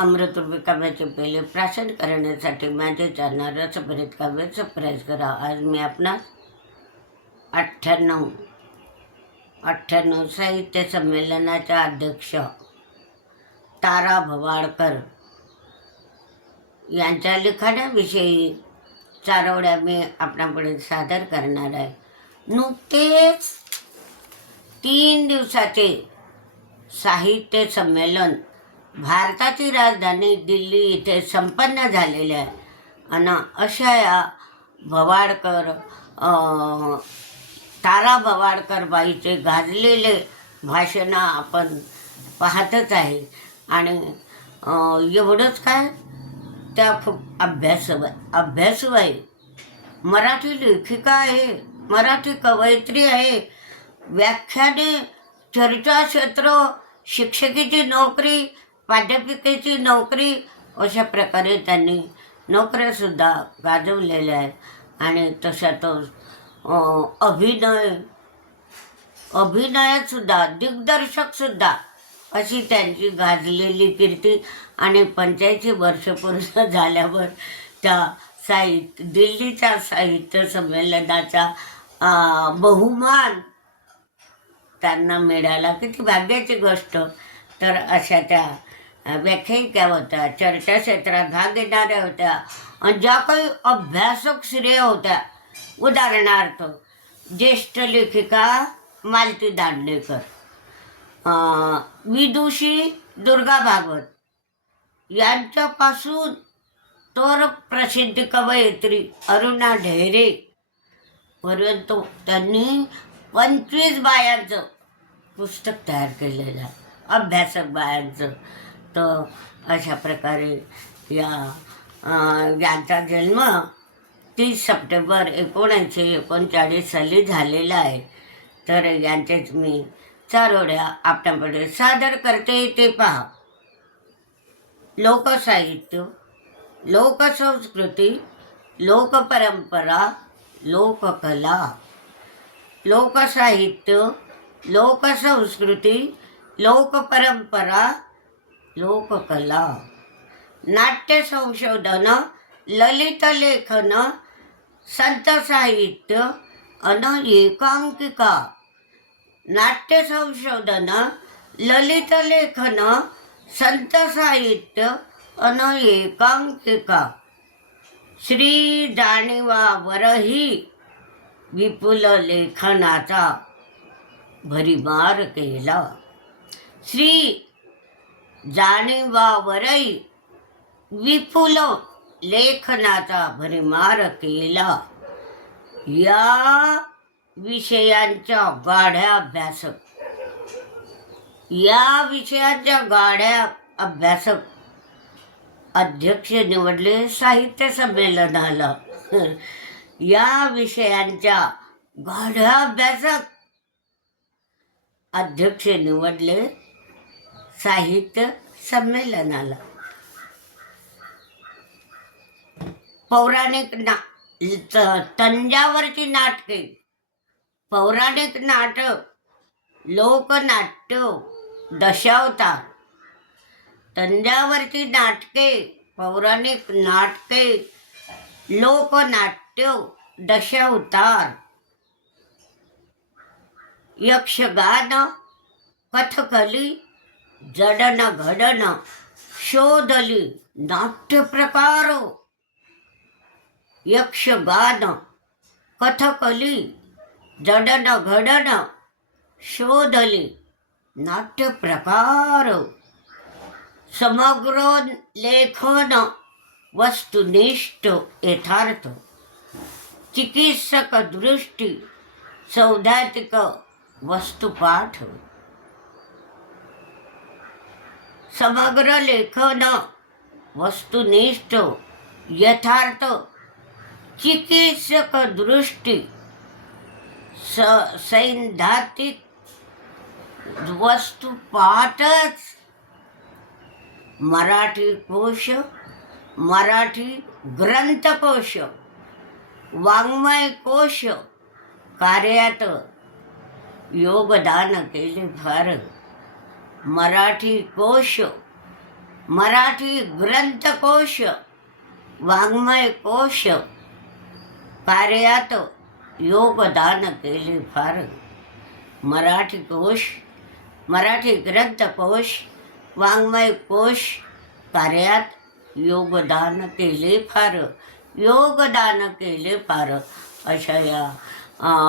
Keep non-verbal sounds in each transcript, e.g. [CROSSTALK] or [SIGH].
अमृतरूपी काव्याचे पहिले प्राशन करण्यासाठी माझे चॅनल रसभरीत काव्य सबस्क्राईब करा. आज मी आपणास अठ्ठ्याण्णव अठ्ठ्याण्णव साहित्य संमेलनाच्या अध्यक्ष तारा भवाडकर यांच्या लिखाणाविषयी चारवड्या मी आपणापुढे सादर करणार आहे. नुकतेच तीन दिवसाचे साहित्य संमेलन भारताची राजधानी दिल्ली इथे संपन्न झालेली आहे. आणि अशा या भवाडकर तारा भवाडकर बाईचे गाजलेले भाषणं आपण पाहतच आहे. आणि एवढंच काय? त्या खूप अभ्यास अभ्यासू आहे मराठी लेखिका आहे मराठी कवयित्री आहे. व्याख्याने चर्चाक्षेत्र शिक्षकीची नोकरी प्राध्यापिकेची नोकरी अशा प्रकारे त्यांनी नोकऱ्यासुद्धा गाजवलेल्या आहेत. आणि तशातच अभिनय अभिनयातसुद्धा दिग्दर्शकसुद्धा अशी त्यांची गाजलेली कीर्ती आणि पंच्याऐंशी वर्ष पूर्ण [LAUGHS] झाल्यावर त्या साहित्य दिल्लीच्या साहित्य संमेलनाचा बहुमान त्यांना मिळाला. किती भाग्याची गोष्ट. तर अशा त्या व्याख्यायिका होत्या चर्चाक्षेत्रात भाग घेणाऱ्या होत्या आणि ज्या काही अभ्यासक श्रेय होत्या. उदाहरणार्थ ज्येष्ठ लेखिका मालती दांडेकर विदुषी दुर्गा भागवत यांच्यापासून तर प्रसिद्ध कवयित्री अरुणा ढेरे पर्यंत त्यांनी पंचवीस बायांचं पुस्तक तयार केलेलं आहे. अभ्यासक बायांचं. तर अशा प्रकारे या यांचा जन्म तीस सप्टेंबर एकोणीसशे एकोणचाळीस साली झालेला आहे. तर यांचेच मी चारोड्या आपल्याकडे सादर करते ते पहा. लोकसाहित्य लोकसंस्कृती लोकपरंपरा लोककला लोकसाहित्य लोकसंस्कृती लोकपरंपरा लोककला. नाट्य संशोधन ललित लेखन संत साहित्य अन एकांकिका. नाट्य संशोधन ललित लेखन संत साहित्य अन एकांकिका. श्री जाणीवावरही विपुल लेखनाचा भरीमार केला. श्री जाणीवावरही विपुल लेखनाचा भरमार केला. या विषयांच्या गाढ्या अभ्यासक या विषयाच्या गाढ्या अभ्यासक अध्यक्ष निवडले साहित्य संमेलनाला. या विषयांच्या गाढ्या अभ्यासक अध्यक्ष निवडले साहित्य संमेलनाला. पौराणिक ना त- तंजावरची नाटके. पौराणिक नाटक लोकनाट्य दशावतार. तंजावरची नाटके पौराणिक नाटके लोकनाट्य दशावतार. यक्षगान कथकली जडन घडन शोधली नाट्यप्रकार. यक्षगान कथकली जडन घडन शोधली नाट्यप्रकार. समग्र लेखन वस्तुनिष्ठ यथार्थ. चिकित्सक दृष्टी सौधातिक वस्तुपाठ. समग्र लेखन वस्तुनिष्ठ यथार्थ चिकित्सक दृष्टी स सैद्धांतिक वस्तुपाठच मराठी कोश मराठी ग्रंथकोश वाङ्मय कोश कार्यात योगदान केले फार मराठी कोश मराठी ग्रंथकोश वाङ्मय कोश. कार्यात योगदान केले फार. मराठी कोश मराठी ग्रंथकोश वाङ्मय कोश कार्यात योगदान केले फार. योगदान केले फार. अशा या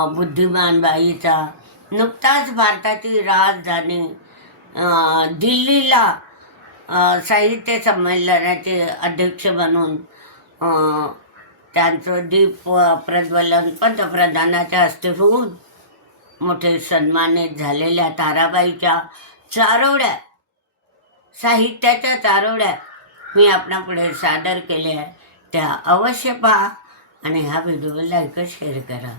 बुद्धिमान बाईचा नुकताच भारताची राजधानी दिल्लीला साहित्य संमेलनाचे अध्यक्ष म्हणून त्यांचं दीप प्रज्वलन पंतप्रधानाच्या हस्ते होऊन मोठे सन्मानित झालेल्या ताराबाईच्या चारोड्या साहित्याच्या चारोड्या मी आपणापुढे सादर केल्या त्या अवश्य पहा आणि हा व्हिडिओ लाईक शेअर करा.